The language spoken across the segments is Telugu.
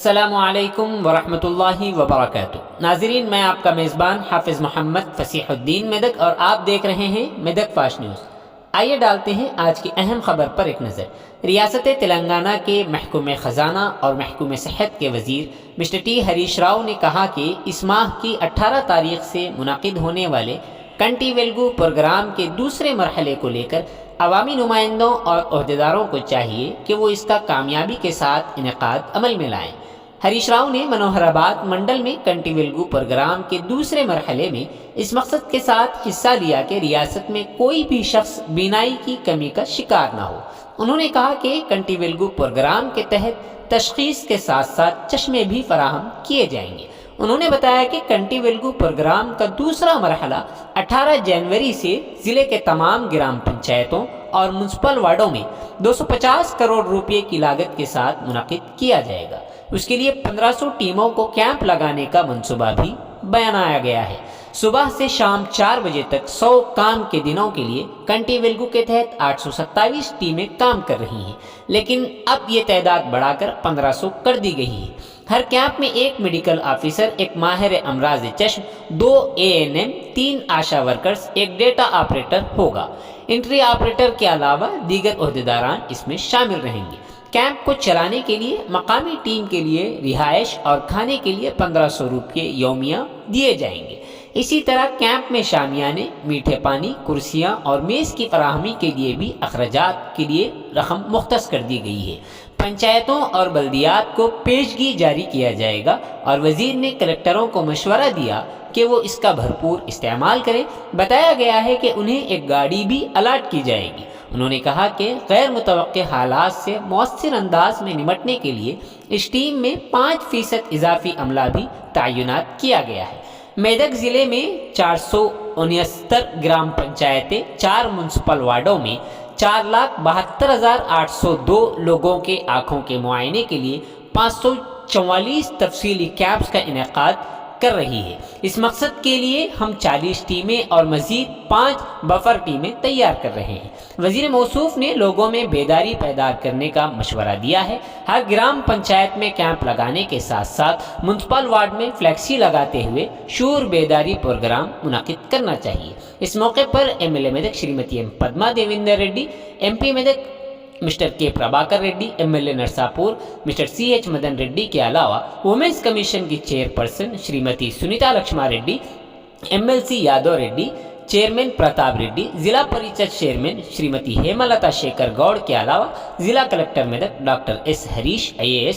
अस्सलामुअलैकुम वरहमतुल्लाहि वबरकातुह। नाज़रीन, मैं आपका मेज़बान हाफिज़ मोहम्मद फसीहुद्दीन मेदक और आप देख रहे हैं मेदक फास्ट न्यूज़। आइए डालते हैं आज की अहम खबर पर एक नज़र। रियासत तेलंगाना के महकूम ख़जाना और महकूम सेहत के वज़ीर मिस्टर टी हरीश राव ने कहा कि इस माह की 18 तारीख से मुनक़िद होने वाले कंटी वेल्गू प्रोग्राम के दूसरे मरहले को लेकर अवामी नुमाइंदों और ओहदेदारों को चाहिए कि वो इसका कामयाबी के साथ इनेकाद अमल में लाएं। हरीश राव ने मनोहराबाद मंडल में कंटी वेल्गू प्रोग्राम के दूसरे मरहले में इस मकसद के साथ हिस्सा लिया कि रियासत में कोई भी शख्स बीनाई की कमी का शिकार ना हो। उन्होंने कहा कि कंटी वेल्गू प्रोग्राम के तहत तशख़ीस के साथ साथ चश्मे भी फराहम किए जाएंगे। उन्होंने बताया कि कंटी वेल्गू प्रोग्राम का दूसरा मरहला 18 जनवरी से ज़िले के तमाम ग्राम पंचायतों और म्यूनसिपल वार्डों में 250 करोड़ रुपए की लागत के साथ मुनक़िद किया जाएगा। उसके लिए 1500 टीमों को कैंप लगाने का मंसूबा भी बनाया गया है। सुबह से शाम 4 बजे तक 100 काम के दिनों के लिए कंटी वेल्गू के तहत 827 टीमें काम कर रही हैं, लेकिन अब ये तादाद बढ़ाकर 1500 कर दी गई है। हर कैंप में एक मेडिकल ऑफिसर, एक माहिर अमराज चश्म, 2 ANM, 3 आशा वर्कर्स, एक डेटा ऑपरेटर होगा। एंट्री ऑपरेटर के अलावा दीगर ओहदेदारान इसमें शामिल रहेंगे। कैंप को चलाने के लिए मकामी टीम के लिए रिहाइश और खाने के लिए 1500 रुपये यौमिया दिए जाएंगे। इसी तरह कैंप में शामियाने, मीठे पानी, कुर्सियां और मेज़ की फराहमी के लिए भी अखराजात के लिए रकम मुख्तस कर दी गई है। पंचायतों और बल्दियात को पेशगी जारी किया जाएगा और वज़ीर ने कलेक्टरों को मशवरा दिया कि वो इसका भरपूर इस्तेमाल करें। बताया गया है कि उन्हें एक गाड़ी भी अलाट की जाएगी। उन्होंने कहा कि गैर मुतवक्के हालात से मौसर अंदाज में निपटने के लिए इस टीम में 5% इजाफी अमला भी तैनात किया गया है। मेदक ज़िले में 469 ग्राम पंचायतें, 4 म्यूनसिपल वार्डों में 4,72,802 लोगों के आँखों के मुआयने के लिए 544 तफसीली कैंप्स का इनेकाद कर रही है। इस मकसद के लिए हम 40 टीमें और मज़ीद 5 बफर टीमें तैयार कर रहे हैं। वज़ीर मौसूफ ने लोगों में बेदारी पैदा करने का मशवरा दिया है। हर ग्राम पंचायत में कैंप लगाने के साथ साथ म्यूनसिपल वार्ड में फ्लैक्सी लगाते हुए शूर बेदारी प्रोग्राम मुनक़िद करना चाहिए। इस मौके पर MLA Medak Shrimati M Padma Devendra Reddy, MP Medak mister K Prabhakar Reddy, MLA Narsapur mister CH Madan Reddy के अलावा वुमेन्स कमीशन की chairperson Shrimati Sunita Laxma Reddy, MLC Yadav Reddy, chairman Pratap Reddy, Zilla Parishad chairman Shrimati Hemlata Shekhar Goud के अलावा जिला collector Medak doctor S Harish IAS,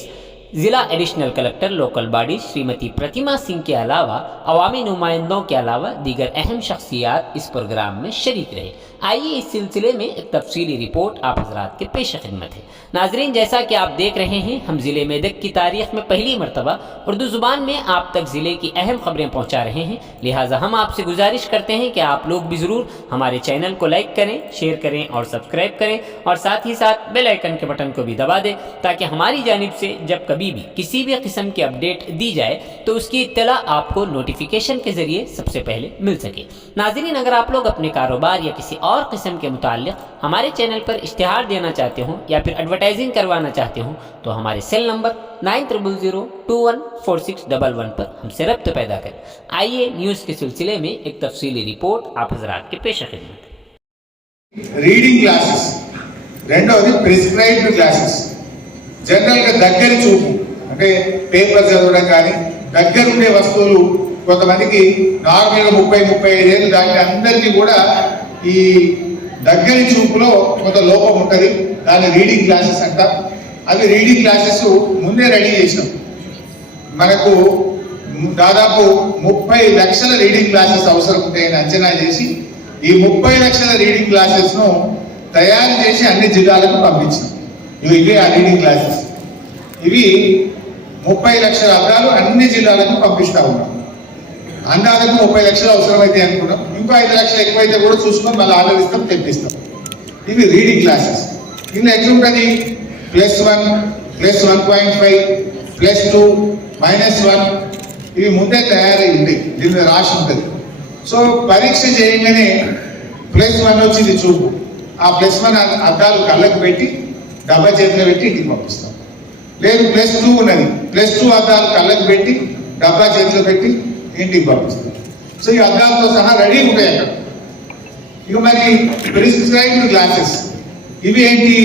जिला additional collector local body Shrimati Pratima Singh के अलावा अवामी नुमाइंदों के अलावा दीगर अहम शख्सियात इस प्रोग्राम में शरीक रहे। आइए इस सिलसिले में एक तफसीली रिपोर्ट आप हजरात के पेश खिदमत है। नाजरीन, जैसा कि आप देख रहे हैं, हम ज़िले मेदक की तारीख में पहली मरतबा उर्दू ज़ुबान में आप तक ज़िले की अहम खबरें पहुँचा रहे हैं। लिहाजा हम आपसे गुजारिश करते हैं कि आप लोग भी ज़रूर हमारे चैनल को लाइक करें, शेयर करें और सब्सक्राइब करें और साथ ही साथ बेल आइकन के बटन को भी दबा दें, ताकि हमारी जानिब से जब कभी भी किसी भी किस्म की अपडेट दी जाए तो उसकी इत्तला आपको नोटिफिकेशन के ज़रिए सबसे पहले मिल सके। नाज़रीन, अगर आप लोग अपने कारोबार या किसी और किस्म के मुताल्लिक़ हमारे चैनल पर इश्तिहार देना चाहते हो या फिर एडवर्टाइजिंग करवाना चाहते हो तो हमारे सेल नंबर 9000214611 पर हमसे रब्त पैदा करें। आइए न्यूज़ के सिलसिले में एक तफसीली रिपोर्ट आप हज़रात के पेश खिदमत। రీడింగ్ క్లాసెస్, రెండవది ప్రిస్క్రైబ్డ్ క్లాసెస్. జనరల్గా దగ్గర చూపు అంటే పేపర్ చదవడం కానీ దగ్గరుండే వస్తువులు కొంతమందికి నార్మల్గా 30-35 ఏళ్ళు దాటి అందరికీ కూడా ఈ దగ్గరి చూపులో కొంత లోపం ఉంటుంది. దాన్ని రీడింగ్ క్లాసెస్ అంటాం. అవి రీడింగ్ క్లాసెస్ ముందే రెడీ చేసినాం. మనకు దాదాపు 30 లక్షల రీడింగ్ క్లాసెస్ అవసరం ఉంటాయని అంచనా చేసి ఈ 30 లక్షల రీడింగ్ క్లాసెస్ను తయారు చేసి అన్ని జిల్లాలకు పంపించాం. ఇవే ఆ రీడింగ్ క్లాసెస్. ఇవి 30 లక్షల అద్దాలు అన్ని జిల్లాలకు పంపిస్తూ ఉన్నాం. అందాలకు 30 లక్షలు అవసరమైతే అనుకున్నాం. ఇంకో 5 లక్షలు ఎక్కువైతే కూడా చూసుకొని మళ్ళీ ఆర్డర్ ఇస్తాం, తెప్పిస్తాం. ఇవి రీడింగ్ క్లాసెస్. ఇందులో ఎట్లుంటుంది? +1, +1.5, +2, -1 ఇవి ముందే తయారై ఉంటాయి. దీని మీద రాసి ఉంటుంది. సో పరీక్ష చేయగానే +1 వచ్చింది చూపు, ఆ +1 అద్దాలు కళ్ళకు పెట్టి డబ్బా చేతిలో పెట్టి ఇంటికి పంపిస్తాం. లేదు +2 ఉన్నది, +2 అద్దాలు కళ్ళకి పెట్టి డబ్బా చేతిలో పెట్టి ఇంటికి పంపిస్తారు. సో ఈ అద్దాలతో సహా రెడీ ఉంటాయి అక్కడ. ఇక మరి ప్రిస్క్రైబ్డ్ గ్లాసెస్ ఇవి ఏంటి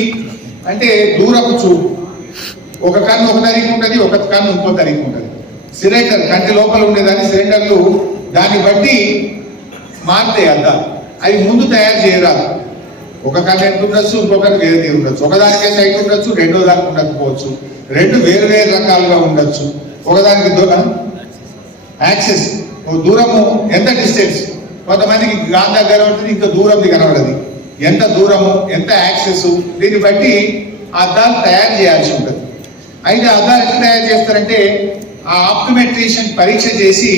అంటే దూరపు చూపు. ఒక కన్ను ఒక తరీకు ఉంటుంది, ఒక కన్ను ఇంకో తరీకు ఉంటుంది. సిలిండర్ కంటి లోపల ఉండేదాన్ని సిలిండర్లు దాన్ని బట్టి మారుతాయి అద్దాలు. అవి ముందు తయారు చేయరాదు. ఒక కన్ను ఎంత ఉండొచ్చు, ఇంకొకరు వేరే తీరు ఉండొచ్చు. ఒకదానికే సైట్ ఉండొచ్చు, రెండో దానికి ఉండకపోవచ్చు. రెండు వేరు వేరు రకాలుగా ఉండొచ్చు. ఒకదానికి యాక్సెస్ దూరము ఎంత డిస్టెన్స్, కొంతమందికి గాన్ దగ్గర ఉంటుంది, ఇంకా దూరంది కనబడదు. ఎంత దూరము, ఎంత యాక్సెస్, దీన్ని బట్టి అద్దాలు తయారు చేయాల్సి ఉంటుంది. అయితే అద్దాలు ఎట్లా తయారు చేస్తారంటే ఆ ఆప్టోమెట్రిషియన్ పరీక్ష చేసి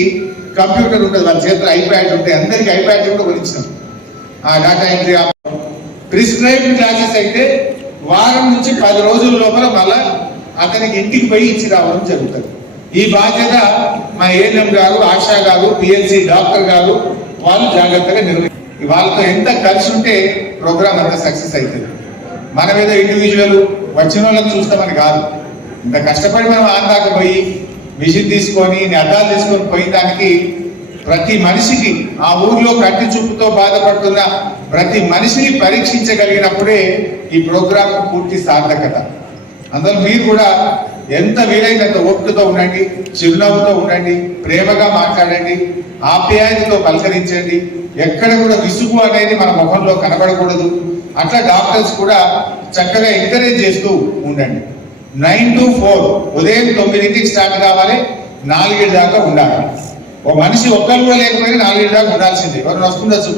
కంప్యూటర్ ఉంటుంది వాళ్ళ చేతిలో, ఐప్యాడ్ ఉంటాయి. అందరికి ఐప్యాడ్ కూడా కొనిచ్చినాం. ఆ డేటా ఎంట్రీ. ప్రిస్క్రైబ్డ్ క్లాసెస్ అయితే వారం నుంచి 10 రోజుల లోపల మళ్ళా అతనికి ఇంటికి పోయి ఇచ్చి రావడం జరుగుతుంది. ఈ బాధ్యత మా ఏఎన్ఎం గారు, ఆశా గారు, పిఎల్సి డాక్టర్ గారు వాళ్ళు జాగ్రత్తగా వాళ్ళతో ఎంత ఖర్చు ఉంటే ప్రోగ్రామ్ అంత సక్సెస్ అవుతుంది. మనం ఏదో ఇండివిజువల్ వచ్చిన వాళ్ళని చూస్తామని కాదు. ఇంత కష్టపడి మనం ఆంధ్రాకి పోయి మిషన్ తీసుకొని అద్దాలు తీసుకొని పోయేదానికి ప్రతి మనిషికి ఆ ఊర్లో కంటి చూపుతో బాధపడుతున్న ప్రతి మనిషిని పరీక్షించగలిగినప్పుడే ఈ ప్రోగ్రామ్ పూర్తి సార్థకత. అందులో మీరు కూడా ఎంత వీలైనంత ఓపికతో ఉండండి, చిరునవ్వుతో ఉండండి, ప్రేమగా మాట్లాడండి, ఆప్యాయతతో పలకరించండి. ఎక్కడ కూడా విసుగు అనేది మన ముఖంలో కనబడకూడదు. అట్లా డాక్టర్స్ కూడా చక్కగా ఎంకరేజ్ చేస్తూ ఉండండి. 9 to 4 ఉదయం 9కి స్టార్ట్ కావాలి, 4 దాకా ఉండాలి. ఓ మనిషి ఒక్కరు కూడా లేకపోయినా 4 దాకా ఉండాల్సిందే. ఎవరు వస్తుండొచ్చు,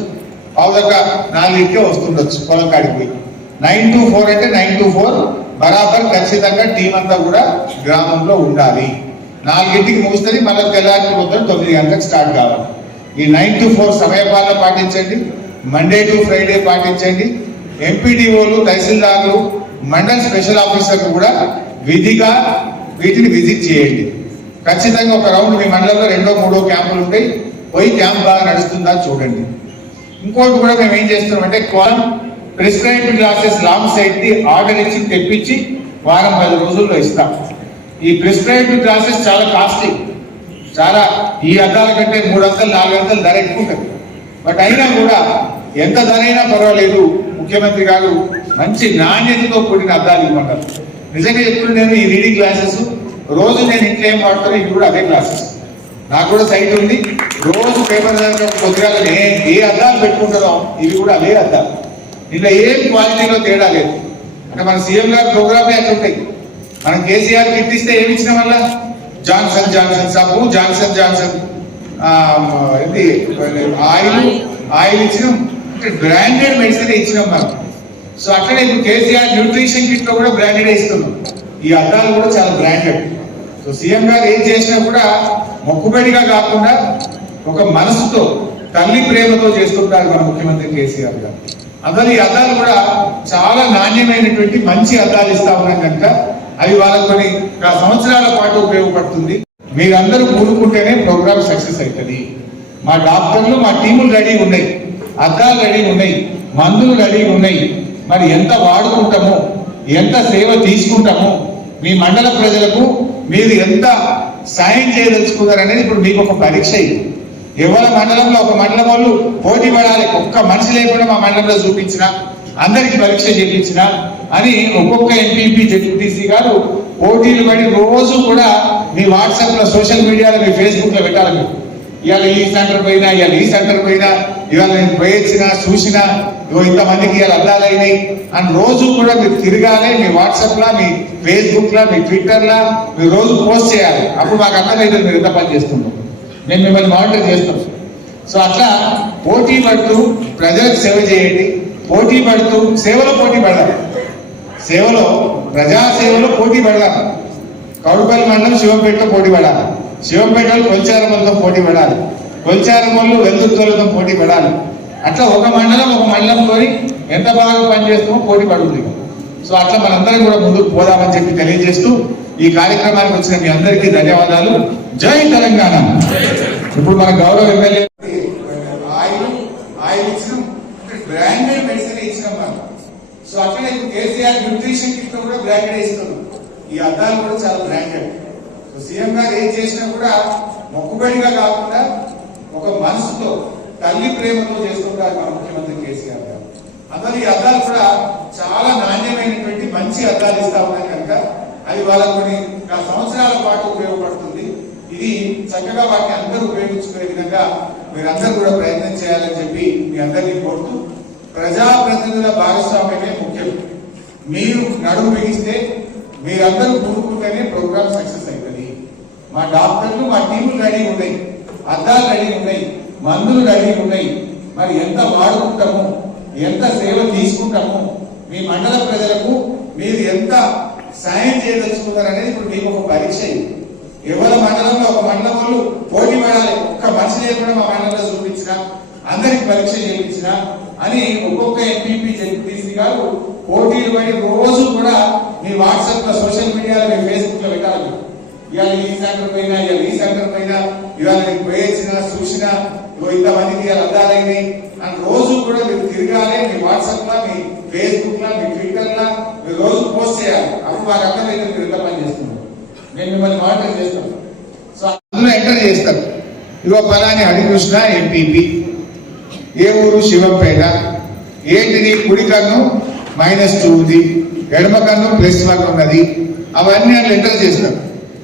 పావుదాకా 4కే వస్తుండొచ్చు పొలం కాడికి పోయి. 9 to 4 అంటే 9 to 4 బరాబర్ ఖచ్చితంగా టీం అంతా కూడా గ్రామంలో ఉండాలి. 4కి ముగుస్తుంది, మళ్ళీ తెల్లారి పొద్దున 9 గంటలకు స్టార్ట్ కావాలి. ఈ 9 to 4 సమయపాలన పాటించండి. మండే టు ఫ్రైడే పాటించండి. ఎంపీడీఓలు, తహసీల్దార్లు, మండల్ స్పెషల్ ఆఫీసర్లు కూడా విధిగా వీటిని విజిట్ చేయండి. ఖచ్చితంగా ఒక రౌండ్ మీ మండలంలో 2, 3 క్యాంపులు ఉంటాయి, పోయి క్యాంప్ బాగా నడుస్తుందా చూడండి. ఇంకోటి కూడా మేము ఏం చేస్తున్నామంటే prescribed classes long site the order ఇచ్చి తెప్పించి వారం 10 రోజుల్లో ఇస్తాం. ఈ ప్రిస్క్రైబ్డ్ క్లాసెస్ చాలా కాస్ట్లీ, చాలా ఈ అద్దాల కంటే 300, 400 ధర ఎక్కువ ఉంటుంది. బట్ అయినా కూడా ఎంత ధర అయినా పర్వాలేదు, ముఖ్యమంత్రి గారు మంచి నాణ్యతతో కూడిన అద్దాలు ఇవ్వమంటారు. నిజంగా చెప్తున్నాను, నేను ఈ రీడింగ్ క్లాసెస్ రోజు నేను ఇంట్లో ఏం వాడతాను, ఇవి కూడా అదే క్లాసెస్. నాకు కూడా సైట్ ఉంది, రోజు పేపర్ కొద్దిగా ఏ అద్దాలు పెట్టుకుంటారో ఇవి కూడా అదే అద్దాలు. ఇంట్లో ఏం క్వాలిటీలో తేడా లేదు. అంటే మన సీఎం గారి ప్రోగ్రామే అట్లా ఉంటాయి. మనం కేసీఆర్ కిట్ ఇస్తే ఏమి ఇచ్చిన వల్ల జాన్సన్ సబ్బు, జాన్సన్ ఆయిల్ ఇచ్చినాం, బ్రాండెడ్ మెడిసిన్ ఇచ్చినాం మనం. సో అట్లనే ఇప్పుడు కేసీఆర్ న్యూట్రిషన్ కిట్ లో కూడా బ్రాండెడ్ ఇస్తున్నాం. ఈ అద్దాలు కూడా చాలా బ్రాండెడ్. సో సీఎం గారు ఏం చేసినా కూడా మొక్కుబడిగా కాకుండా ఒక మనసుతో, తల్లి ప్రేమతో చేస్తుంటారు మన ముఖ్యమంత్రి కేసీఆర్ గారు. అందులో ఈ అద్దాలు కూడా చాలా నాణ్యమైనటువంటి మంచి అద్దాలు ఇస్తా ఉన్నాం కనుక అవి వాళ్ళకి కొన్ని సంవత్సరాల పాటు ఉపయోగపడుతుంది. మీరందరూ కూడుకుంటేనే ప్రోగ్రామ్ సక్సెస్ అవుతుంది. మా డాక్టర్లు, మా టీములు రెడీ ఉన్నాయి, అద్దాలు రెడీ ఉన్నాయి, మందులు రెడీ ఉన్నాయి. మరి ఎంత వాడుకుంటామో, ఎంత సేవ తీసుకుంటామో, మీ మండల ప్రజలకు మీరు ఎంత సాయం చేయదలుచుకున్నారనేది ఇప్పుడు మీకు ఒక పరీక్ష. ఇది ఎవరి మండలంలో ఒక మండలం వాళ్ళు పోటీ పడాలి, ఒక్క మనిషి లేకుండా మా మండలంలో చూపించిన, అందరికి పరీక్ష చేయించిన అని ఒక్కొక్క ఎంపీపీ, జెడ్పీటీసీ గారు పోటీలు పడి రోజు కూడా మీ వాట్సాప్ లో, సోషల్ మీడియాలో, మీ ఫేస్బుక్ లో పెట్టాలి. మీరు ఇవాళ ఈ సెంటర్ పోయినా, ఇవాళ ఈ సెంటర్ పోయినా, ఇవాళ నేను పోయొచ్చినా, చూసినా, ఇంతమందికి ఇవాళ అద్దాలైనాయి అని రోజు కూడా మీరు తిరగాలి. మీ వాట్సాప్ లా, మీ ఫేస్బుక్ లా, మీ ట్విట్టర్ లా మీరు రోజు పోస్ట్ చేయాలి. అప్పుడు మాకు అర్థమైతే మీరు ఎంత పని చేస్తున్నాం, మేము మిమ్మల్ని మానిటర్ చేస్తాం. సో అట్లా పోటీ పడుతూ ప్రజలకు సేవ చేయండి. పోటీ పడుతూ సేవలో పోటీ పడదాం. సేవలో, ప్రజాసేవలో పోటీ పడదాం. కౌడుపల్లి మండలం శివంపేటలో పోటీ పడాలి, శివంపేటలో కొల్చారమ్మలతో పోటీ పడాలి, కొల్చారమ్మలు వెల్దుర్తులతో పోటీ పడాలి. అట్లా ఒక మండలంలో ఎంత బాగా పనిచేస్తామో పోటీ పడుతుంది. సో అట్లా మనందరం కూడా ముందుకు పోదామని చెప్పి తెలియజేస్తూ ఈ కార్యక్రమానికి వచ్చిన మీ అందరికీ ధన్యవాదాలు. జై తెలంగాణ. ఇప్పుడు మన గౌరవ ఎమ్మెల్యే ఆయిల్ ఇచ్చినాం, బ్రాండెడ్ మెడిసిన్ ఇచ్చినాం మనం. సో అట్లనే కేసీఆర్ న్యూట్రిషన్ కిట్ కూడా బ్రాండెడ్ ఇస్తున్నాం. ఈ అద్దాలు కూడా చాలా బ్రాండెడ్. సో సీఎం గారు ఏం చేసినా కూడా మొక్కుబడిగా కాకుండా ఒక మనసుతో తల్లి ప్రేమతో చేస్తుంటారు మన ముఖ్యమంత్రి కేసీఆర్ గారు. అందువల్ల ఈ అద్దాలు కూడా చాలా నాణ్యమైనటువంటి మంచి అద్దాలు ఇస్తా ఉన్నాయి కనుక అది వాళ్ళకు కొన్ని సంవత్సరాల పాటు ఉపయోగపడుతుంది. ఇది చక్కగా వాటిని అందరూ ఉపయోగించుకునే విధంగా మీరందరూ కూడా ప్రయత్నం చేయాలని చెప్పి మీ అందరినీ కోరుతూ, ప్రజాప్రతినిధుల భాగస్వామ్యమే ముఖ్యం. మీరు నడుము బిగిస్తే, మీరందరూ కూడుకుంటేనే ప్రోగ్రామ్ సక్సెస్ అవుతుంది. మా డాక్టర్లు మా టీములు రెడీ ఉన్నాయి, అద్దాలు రెడీ ఉన్నాయి, మందులు రెడీ ఉన్నాయి. మరి ఎంత వాడుకుంటాము, ఎంత సేవ తీసుకుంటాము, మీ మండల ప్రజలకు మీరు ఎంత సాయం చేయదలుచుకున్నారు అనేది ఇప్పుడు మీకు ఒక పరీక్ష. ఎవరి మండలంలో ఒక మండలం వాళ్ళు పోటీ పడాలి, ఒక్క మనిషి లేకుండా మా మండలంలో చూపించిన, అందరికి పరీక్ష చేయించిన అని ఒక్కొక్క ఎంపీపీ జెడ్పీటీసీ గారు పోటీలు పడి రోజు కూడా మీ వాట్సాప్ లో, సోషల్ మీడియాలో, మీ ఫేస్బుక్ లో పెట్టాలి. ఇవాళ ఈ సెంటర్ పైన, ఇవాళ ఈ సెంటర్ పైన, ఇవాళ మీకు పోయించిన చూసిన ఇంతమందికి ఇవాళ అద్దాలైంది అని రోజు కూడా మీరు తిరగాలి. మీ వాట్సాప్ లా, మీ ఫేస్బుక్ లా, మీ ట్విట్టర్ లా మీరు రోజు పోస్ట్ చేయాలి. అప్పుడు మాకు అర్థమైతే మీరు ఎంత పని చేస్తున్నారు. నేను మిమ్మల్ని మానిటర్ చేస్తాను. సో అందులో ఎంటర్ చేస్తారు. ఇగో ఫలాని హరికృష్ణ ఎంపీపీ, ఏ ఊరు శివంపేట, ఏంటిది కుడి కన్ను -2 ఉంది, ఎడమ కన్ను +1 ఉన్నది. అవన్నీ అట్లా ఎంటర్ చేస్తారు.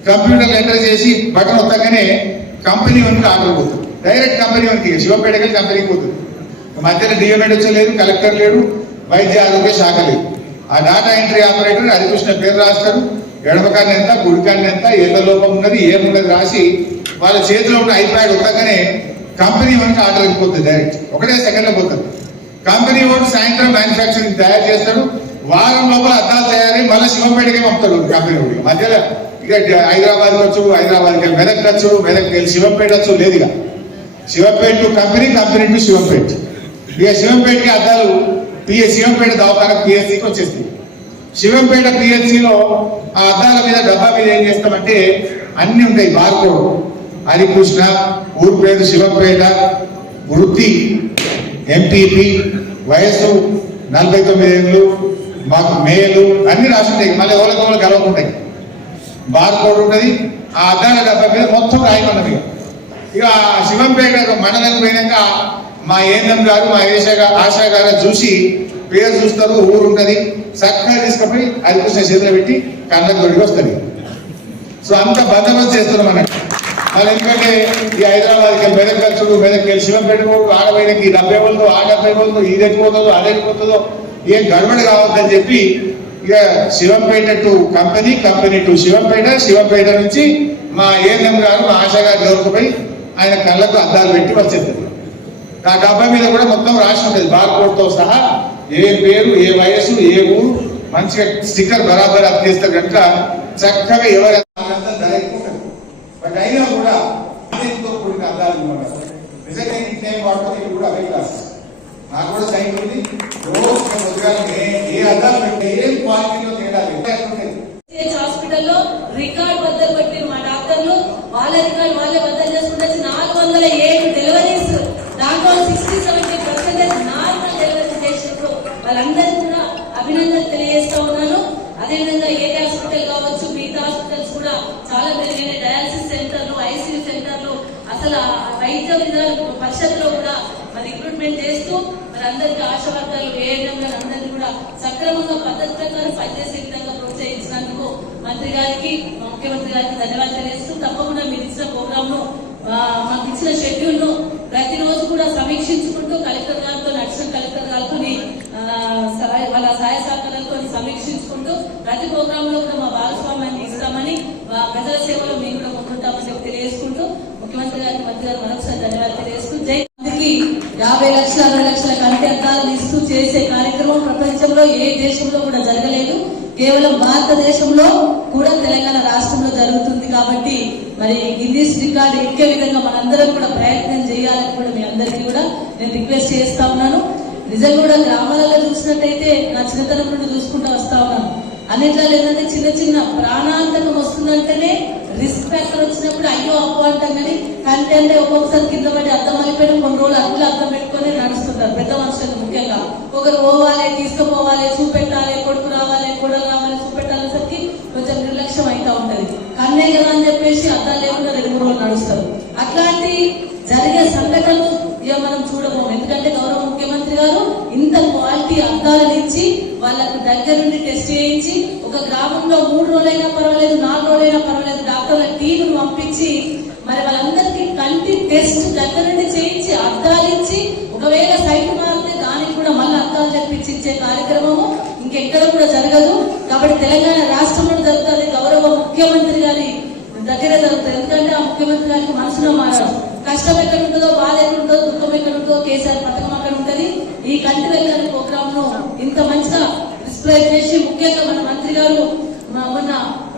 కంప్యూటర్లో ఎంటర్ చేసి బటన్ వస్తాగానే కంపెనీ వన్కి ఆర్డర్ పోతుంది. డైరెక్ట్ కంపెనీ వన్కి, శివంపేటకి కంపెనీకి పోతుంది. మధ్యలో డిఎంఎడ్ఓ లేడు, కలెక్టర్ లేడు, వైద్య ఆరోగ్య శాఖ లేదు. ఆ డాటా ఎంట్రీ ఆపరేటర్ హరికృష్ణ పేరు రాస్తారు. ఎడమకాన్ని ఎంత, గుడికాన్ని ఎంత, ఏళ్ళ లోపం ఉన్నది, ఏమున్నది రాసి వాళ్ళ చేతిలో ఉన్న ఐప్యాడ్ వస్తాగానే కంపెనీ వన్కి ఆర్డర్ వెళ్ళిపోతుంది. డైరెక్ట్ ఒకటే సెకండ్లో పోతుంది. కంపెనీ వన్ సాయంత్రం మ్యానుఫ్యాక్చరింగ్ తయారు చేస్తాడు. వారం లోపల అద్దాలు తయారై మళ్ళీ శివంపేటకే పంపుతాడు కంపెనీ వాడికి. మధ్యలో ఇక హైదరాబాద్ వచ్చు, హైదరాబాద్కి వెళ్ళి మెదక్ వచ్చు, మెదక్ వెళ్ళి శివంపేట వచ్చు, లేదు. ఇక Shivampet to company, company to Shivampet. ఇక శివంపేటకి అద్దాలు శివంపేట దవాఖాన పిఎస్సికి వచ్చేస్తుంది. శివంపేట పిఎస్సిలో ఆ అద్దాల మీద, డబ్బా మీద ఏం చేస్తామంటే అన్ని ఉంటాయి. బార్కోడ్, హరికృష్ణ, ఊరు పేరు శివంపేట, వృత్తి ఎంపీపీ, వయస్సు 49 ఏళ్ళు, మాకు మేలు అన్ని రాసి ఉంటాయి. మళ్ళీ ఎవరికి కలవకుంటాయి. బార్కోడ్ ఉంటుంది. ఆ అద్దాల డబ్బా మీద మొత్తం రాయకున్నది. ఇక శివంపేట మండలం పోయినాక మా ఏఎన్ఎం గారు, మా ఆశా గారు చూసి పేరు చూస్తారు, ఊరు ఉంటుంది, చక్కగా తీసుకుపోయి హరికృష్ణ చేతిలో పెట్టి కళ్ళకు తొడిగి వస్తుంది. సో అంత బందోబస్తు చేస్తున్నాం అన్నట్టు. మళ్ళీ ఎందుకంటే ఈ హైదరాబాద్కి వెళ్ళి మెదక్ ఖర్చుడు, మెదక్ వెళ్ళి శివంపేట ఆడపోయినకి 70 వాళ్ళు, ఆ 70 వాళ్ళు, ఇది ఎక్కిపోతుందో అది ఎక్కిపోతుందో ఏం గడబడి కావద్దని చెప్పి ఇక Shivampet to company, company to Shivampet, Shivampet నుంచి మా ఏఎన్ఎం గారు, మా ఆశా గారు దొరికిపోయి ఆయన కళ్ళకు అద్దాలు పెట్టి వచ్చేస్తారు. ఆ డబ్బా మీద కూడా మొత్తం రాసి ఉంటుంది, బార్కోడ్తో సహా, ఏ పేరు, ఏ వయసు, ఏ ఊరు, మంచిగా స్టిక్కర్ బరాబర్ అతికిస్తారు కనుక చక్కగా ఎవరు ధర ఎక్కువ ఉంటుంది. బట్ అయినా కూడా అన్నిటితో కూడిన అద్దాలు ఇవ్వమంటారు. నిజంగా నేను వాడుతుంది కూడా అవే క్లాసెస్. నాకు కూడా సైన్ ఉంది. రోజు ఏ అద్దాలు పెట్టి ఏ క్వాలిటీలో తేడా హాస్పిటల్లో రికార్డ్ బద్దలు కొట్టి మా డాక్టర్లు వాళ్ళ రికార్డ్ వాళ్ళే బద్దలు చేసుకుంటే 407 డెలివరీస్, దాంట్లో 60-70% నార్మల్ డెలివరీ చేసినప్పుడు వాళ్ళందరూ కూడా అభినందన తెలియజేస్తా ఉన్నాను. అదేవిధంగా ఏ హాస్పిటల్ కావచ్చు, మిగతా హాస్పిటల్స్ కూడా చాలా పెరిగిన డయాలసిస్ సెంటర్లు, ఐసీయూ సెంటర్లు, అసలు వైద్య విధాన పరిషత్లో కూడా రిక్రూట్మెంట్ చేస్తూ మరి అందరికీ ఆశా వర్గాలు, ఏఎన్ఎం అందరినీ కూడా సక్రమంగా పద్ధతి ప్రకారం పనిచేసే విధంగా ప్రోత్సహించినందుకు మంత్రి గారికి, ముఖ్యమంత్రి గారికి ధన్యవాదాలు తెలియజేస్తూ, తప్పకుండా మీరు ఇచ్చిన ప్రోగ్రామ్ ను, మాకు ఇచ్చిన షెడ్యూల్ ను ప్రతిరోజు కూడా సమీక్షించుకుంటూ కలెక్టర్ గారితో, అడిషనల్ కలెక్టర్ గారితో వాళ్ళ సహాయ సహకారాలతో సమీక్షించుకుంటూ ప్రతి ప్రోగ్రామ్ లో కూడా మా భాగస్వామ్యాన్ని ఇస్తామని, ప్రజల సేవలో మేము కూడా ముందుంటామని తెలియజేసుకుంటూ ముఖ్యమంత్రి గారికి, మంత్రి గారు మరొకసారి ధన్యవాదాలు తెలియజేస్తూ, జై మందికి 50 లక్షల 60 లక్షల కంటి అద్దాలు ఇస్తూ చేసే కార్యక్రమం ప్రపంచంలో ఏ దేశంలో కూడా జరగలేదు. కేవలం భారతదేశంలో కూడా తెలంగాణ రాష్ట్రంలో జరుగుతుంది. కాబట్టి మరి గిన్నీస్ రికార్డ్ ఎక్కే విధంగా మనందరం కూడా ప్రయత్నం చేయాలని కూడా మీ అందరికీ కూడా నేను రిక్వెస్ట్ చేస్తా ఉన్నాను. నిజంగా కూడా గ్రామాలలో చూసినట్టయితే నా చిన్నతనం నుండి చూసుకుంటూ వస్తా ఉన్నాను. అన్నిట్లో లేదంటే చిన్న చిన్న ప్రాణాంతకం వస్తుందంటేనే రిస్క్ ఫ్యాక్టర్ వచ్చినప్పుడు అయ్యో అప్పు అంటాం. కానీ కంటే అంటే ఒక్కొక్కసారి కింద పడి అర్థం అయిపోయినా కొన్ని రోజులు అట్లా అర్థం పెట్టుకొని నడుస్తుంటారు పెద్ద మనుషులకు. ముఖ్యంగా ఒకరు పోవాలి, తీసుకుపోవాలి, చూపెట్టాలి, కొడుకు రావాలి, కోడలు రావాలి, చూపెట్టాలనేసరికి కొంచెం నిర్లక్ష్యం కన్నే కదా అని చెప్పేసి అద్దాలు లేకుండా 2-3 రోజులు నడుస్తారు. అట్లాంటి జరిగే సంఘటనలు ఇక మనం చూడబోము. ఎందుకంటే గౌరవ ముఖ్యమంత్రి గారు ఇంత క్వాలిటీ అద్దాలను ఇచ్చి వాళ్ళకు దగ్గరుండి టెస్ట్ చేయించి ఒక గ్రామంలో 3 రోజులైనా పర్వాలేదు, 4 రోజులైనా పర్వాలేదు డాక్టర్ల టీమును పంపించి మరి వాళ్ళందరికీ కంటి టెస్ట్ దగ్గరుండి చేయించి అద్దాలు ఇచ్చి ఒకవేళ సైట్ మారితే దానికి కూడా మళ్ళీ అద్దాలు చెప్పించి ఇచ్చే కార్యక్రమము ఇంకెక్కడ కూడా జరగదు. కాబట్టి తెలంగాణ రాష్ట్రంలో జరుగుతుంది, గౌరవ ముఖ్యమంత్రి గారి దగ్గర జరుగుతుంది. ఎందుకంటే ఆ ముఖ్యమంత్రి గారికి మనసులో మారాడు. కష్టం ఎక్కడ ఉంటుందో, బాధ ఎక్కడ ఉంటుందో, దుఃఖం ఎక్కడ ఉంటుందో, కేసీఆర్ పథకం అక్కడ ఉంటది. ఈ కంటి వెళ్లాలి ప్రోగ్రామ్ ను ఇంత మంచిగా డిస్ప్లే చేసి ముఖ్యంగా మన మంత్రి గారు మొన్న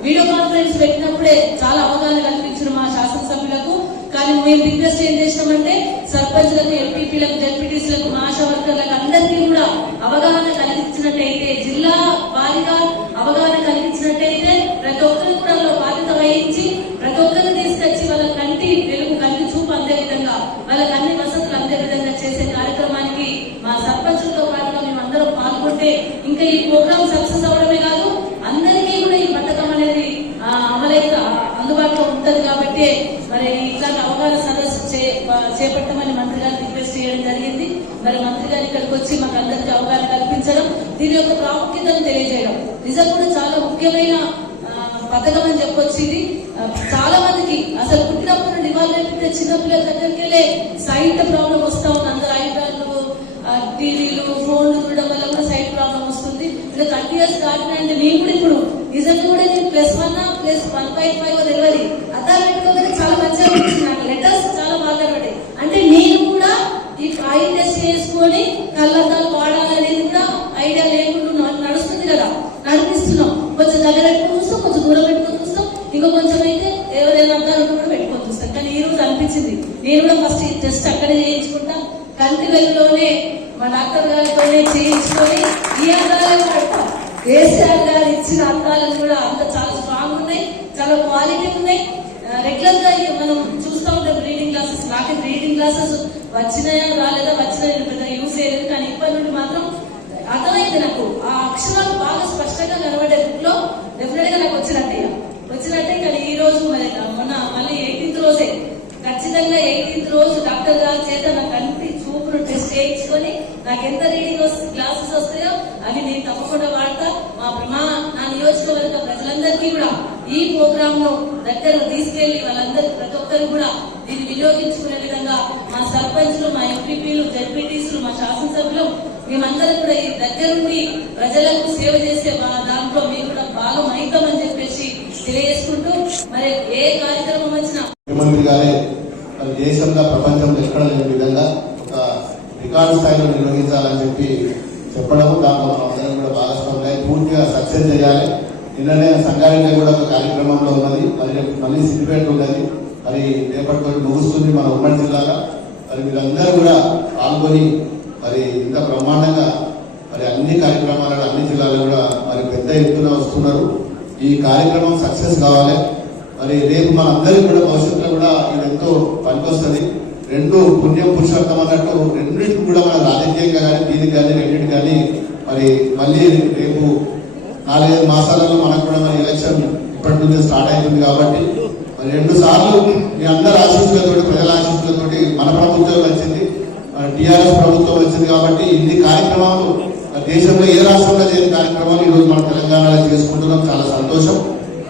వీడియో కాన్ఫరెన్స్ పెట్టినప్పుడే చాలా అవగాహన కల్పించిన మా శాసనసభ్యులకు. కానీ మేము రిక్వెస్ట్ ఏం చేసినామంటే సర్పంచ్లకు, ఎంపీపీలకు, జెడ్పీటీసీలకు, ఆశా వర్కర్లకు అందరికీ కూడా అవగాహన కలిగించినట్టయితే, జిల్లా వారిగా అవగాహన కలిగించినట్టయితే ప్రతి ఒక్కరు కూడా బాధ్యత వహించి ప్రతి ఒక్కరిని తీసుకొచ్చి వాళ్ళ కంటి వెలుగు, కంటి చూపు అందే విధంగా, వాళ్ళకి అన్ని వసతులు అందే విధంగా చేసే కార్యక్రమానికి మా సర్పంచులతో పాటుగా మేము అందరం పాల్గొంటే ఇంకా ఈ ప్రోగ్రామ్ సక్సెస్ అవడమే కాదు, అందరికీ కూడా ఈ పథకం అనేది అమలైతే అందుబాటులో ఉంటది. కాబట్టి మరి ఇట్లాంటి అవగాహన సదస్సు చేపట్టమని మంత్రి గారిని రిక్వెస్ట్ చేయడం జరిగింది. మరి మంత్రి గారు ఇక్కడికి వచ్చి మాకు అందరికీ అవగాహన కల్పించడం, దీని యొక్క ప్రాముఖ్యతను తెలియజేయడం నిజంగా కూడా చాలా ముఖ్యమైన పథకం అని చెప్పొచ్చు. ఇది చాలా మందికి అసలు పుట్టినప్పుడు నుండి వాళ్ళు ఏంటంటే చిన్నపిల్లల దగ్గరికి వెళ్ళే సైట్ ప్రాబ్లం వస్తా ఉంది. అందరూ ఐప్యాడ్లు, టీవీలు, ఫోన్లు చూడడం వల్ల కూడా సైట్ ప్రాబ్లం వస్తుంది. ఇలా 30 years దాటినంటే నేను కూడా ఇప్పుడు నిజంగా కూడా నేను +1 +1.5 తెలియదు అద్దాలు పెట్టుకోగానే చాలా మంచిగా అనిపించింది నాకు. లెటర్స్ చాలా బాగా పడ్డాయి. అంటే నేను కూడా ఈ ఐ టెస్ట్ చేసుకొని కళ్ళద్దాలు వాడాలనేది కూడా ఐడియా లేకుండా నడుస్తుంది కదా, నడిపిస్తున్నాం. కొంచెం దగ్గర పెట్టుకుని చూస్తాం, కొంచెం దూరం పెట్టుకుని చూస్తాం, ఇంకో కొంచెం అయితే ఎవరైనా అద్దాలు కూడా పెట్టుకొని చూస్తాం. కానీ ఈ రోజు అనిపించింది నేను కూడా ఫస్ట్ ఈ టెస్ట్ అక్కడే చేయించుకుంటా, కంటి వెలుగులోనే మా డాక్టర్ గారితోనే చేయించుకొని ఈ అద్దాలే పడతాం. కేసీఆర్ గారు ఇచ్చిన అద్దాలను కూడా అంత చాలా స్ట్రాంగ్ ఉన్నాయి, చాలా క్వాలిటీ ఉన్నాయి. రెగ్యులర్ గా మనం చూస్తూ ఉంటాం రీడింగ్ క్లాసెస్. నాకు రీడింగ్ క్లాసెస్ వచ్చినాయా రాలేదా, వచ్చినా నేను పెద్ద యూజ్ చేయలేదు. కానీ ఇప్పటి నుండి మాత్రం అర్థమైంది నాకు, ఆ అక్షరాలు బాగా స్పష్టంగా కనబడే బుక్ లో డెఫినెట్ గా నాకు వచ్చినట్టే. కానీ ఈ రోజు మొన్న మళ్ళీ 18th రోజే ఖచ్చితంగా 18th రోజు డాక్టర్ గారి చేత నా కంటి చూపును టెస్ట్ చేయించుకొని నాకు ఎంత రీడింగ్ క్లాసెస్ వస్తాయో అవి నేను తప్పకుండా వాడతా. నా నియోజకవర్గ ప్రజలందరికీ కూడా ఈ ప్రోగ్రామ్ లో దగ్గర తీసుకెళ్లి వాళ్ళందరికీ ప్రతి ఒక్కరు కూడా దీన్ని వినియోగించుకునే విధంగా మా సర్పంచ్లు, మా ఎంపీపీలు, జెడ్పీటీసీలు, మా శాసనసభ్యులు మేమందరం కూడా ఈ దగ్గరుండి ప్రజలకు సేవ చేసే దాంట్లో మేము కూడా భాగం అవుతామని చెప్పేసి తెలియజేసుకుంటూ మరి ఏ కార్యక్రమం వచ్చినా ముఖ్యమంత్రి గారే మరి దేశంలో ప్రపంచంలో ఎక్కడ లేని విధంగా ఒక రికార్డు స్థాయిలో నిర్వహించాలని చెప్పడం, దాంట్లో మనం అందరం కూడా భాగస్వామ్యం పూర్తిగా సక్సెస్ చేయాలి. నిన్ననే సంగారెడ్డి కూడా ఒక కార్యక్రమంలో ఉన్నది, మరి మళ్ళీ సిద్దిపేట ఉన్నది, మరి రేపటితో ముగుస్తుంది మన ఉమ్మడి జిల్లాగా. మరి మీరందరూ కూడా పాల్గొని మరి ఇంత బ్రహ్మాండంగా మరి అన్ని కార్యక్రమాలలో అన్ని జిల్లాలు కూడా మరి పెద్ద ఎత్తున వస్తున్నారు. ఈ కార్యక్రమం సక్సెస్ కావాలి. మరి రేపు మనందరికీ కూడా భవిష్యత్తులో కూడా ఇది ఎంతో పనికొస్తుంది. 2 పుణ్యం పురుషార్థం అన్నట్టు రెండింటికి కూడా మన రాజకీయంగా కానీ దీనికి కానీ రెండింటి కానీ మరి మళ్ళీ రేపు 4-5 మాసాలలో మనకు కూడా మరి ఎలక్షన్ ఇప్పటి నుంచి స్టార్ట్ అవుతుంది. కాబట్టి మరి 2 సార్లు మీ అందరి ఆశీస్సులతోటి, ప్రజల ఆశీస్సులతోటి మన ప్రభుత్వం వచ్చింది, టీఆర్ఎస్ ప్రభుత్వం వచ్చింది. కాబట్టి ఇన్ని కార్యక్రమాలు దేశంలో ఏ రాష్ట్రంలో చేయని కార్యక్రమాలు ఈరోజు మన తెలంగాణలో చేసుకుంటున్నాం. చాలా సంతోషం.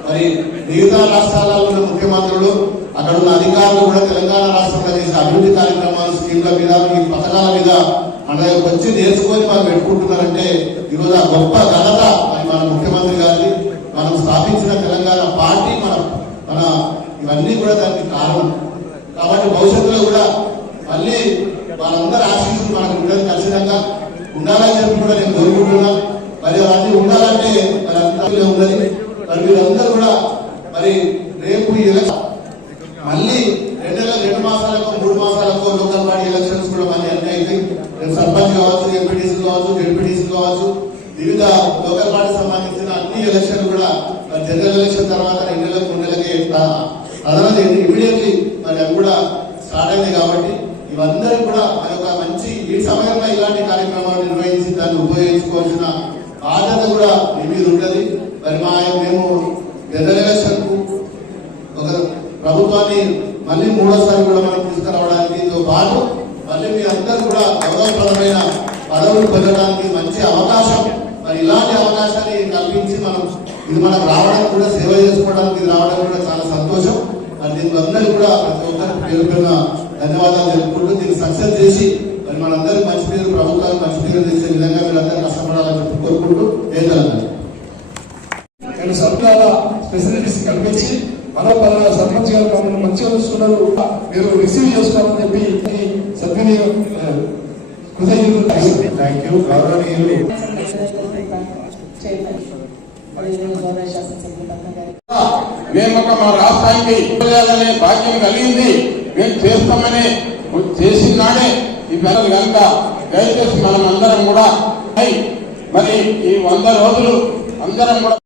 మరి మిగతా రాష్ట్రాలలో ఉన్న ముఖ్యమంత్రులు, అక్కడ ఉన్న అధికారులు కూడా తెలంగాణ రాష్ట్రంలో చేసిన అభివృద్ధి కార్యక్రమాలు, స్కీమ్ల మీద, ఈ పథకాల మీద మన వచ్చి నేర్చుకొని మనం పెట్టుకుంటున్నారంటే ఈరోజు ఆ గొప్ప ఘనత మన ముఖ్యమంత్రి గారిని, మనం స్థాపించిన తెలంగాణ పార్టీ, మన ఇవన్నీ కూడా దానికి కారణం. కాబట్టి భవిష్యత్తులో కూడా మళ్ళీ వాళ్ళందరూ ఆశీస్సులు మనకు ఉండదు, ఖచ్చితంగా ఉండాలని చెప్పి కూడా నేను కోరుకుంటున్నాను. మరి అవన్నీ ఉండాలంటే మరి అంతా ఉన్నది. మరి వీళ్ళందరూ కూడా మరి రేపు ఈ ఎలక్షన్ మళ్ళీ 2 మాసాలకు 3 మాసాలకు లోకల్ బాడీ ఎలక్షన్స్ కూడా మళ్ళీ అన్నీ అయితే సర్పంచ్ కావచ్చు, ఎంపీటీసీ కావచ్చు, జెడ్పీటీసీ కావచ్చు, వివిధ లోకల్ బాడీ సంబంధించిన అన్ని ఎలక్షన్లు కూడా జనరల్ ఎలక్షన్ తర్వాత 2 నెలలకు 3 నెలలకి అదనంగా ఇమీడియట్లీ మరి అవి కూడా స్టార్ట్ అయింది. కాబట్టి ఇవందరూ కూడా మరి ఒక మంచి ఈ సమయంలో ఇలాంటి కార్యక్రమాలు నిర్వహించి దాన్ని ఉపయోగించుకోవాల్సిన బాధ్యత కూడా మీ మీద ఉంటుంది. మరి మేము జనరల్ ఎలక్షన్ కు ప్రభుత్వాన్ని మళ్ళీ మూడోసారి కూడా మనం తీసుకురావడానికి దీంతో పాటు మళ్ళీ మీ అందరూ కూడా గౌరవప్రదమైన పదవులు పొందడానికి మంచి అవకాశం, మరి ఇలాంటి అవకాశాన్ని కల్పించి మనం ఇది మనకు రావడానికి కూడా సేవ చేసుకోవడానికి ఇది రావడం కూడా చాలా సంతోషం. మరి దీనికి అందరికీ కూడా ప్రతి ఒక్కరికి పేరు పేరున ధన్యవాదాలు తెలుపుకుంటూ దీన్ని సక్సెస్ చేసి మరి మనందరికీ మంచి పేరు, ప్రభుత్వానికి మంచి పేరు తెచ్చే విధంగా వీళ్ళందరూ కష్టపడాలని చెప్పి కోరుకుంటూ నేను సర్కాల ఫెసిలిటీస్ కల్పించి మన సర్పంచ్ గారు మమ్మల్ని మంచిగా చూస్తున్నారు, మీరు రిసీవ్ చేసుకోవాలని చెప్పి సద్వినియోగం కృతజ్ఞతలు. Thank you. గౌరవనీయులు మేము మా రాష్ట్రానికి చేయాలనే భాగ్యం కలిగింది, మేము చేస్తామని చేసిన నాడే ఈ పిల్లలు కనుక దయచేసి మనం అందరం కూడా మరి ఈ 100 రోజులు అందరం కూడా